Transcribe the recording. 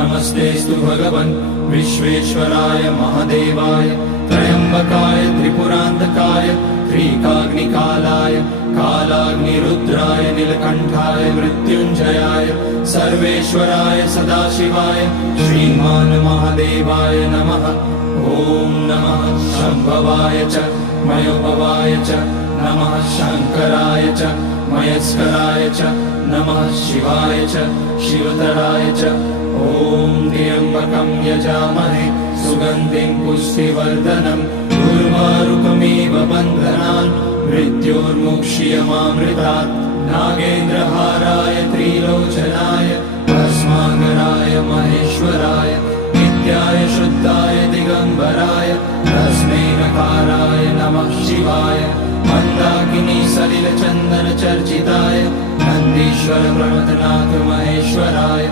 नमस्तेऽस्तु भगवन् विश्वेश्वराय महादेवाय त्र्यम्बकाय त्रिपुरान्तकाय त्रिकाग्निकालाय कालाग्निरुद्राय नीलकण्ठाय मृत्युञ्जयाय सर्वेश्वराय सदाशिवाय श्रीमान् महादेवाय नमः। ॐ नमः शम्भवाय च मयोभवाय च नमः शङ्कराय च मयस्कराय च नमः शिवाय च शिवतराय च। ॐ त्र्यम्बकं यजामहे सुगन्धिं पुष्टिवर्धनम् उर्वारुकमिव बन्धनान् मृत्योर्मुक्ष्यमामृतात्। नागेन्द्रहाराय त्रिलोचनाय भस्माङ्गराय महेश्वराय नित्याय शुद्धाय दिगम्बराय तस्मै नकाराय नमः शिवाय। मन्दाकिनी सलिलचन्दनचर्चिताय नन्दीश्वर प्रमथनाथ महेश्वराय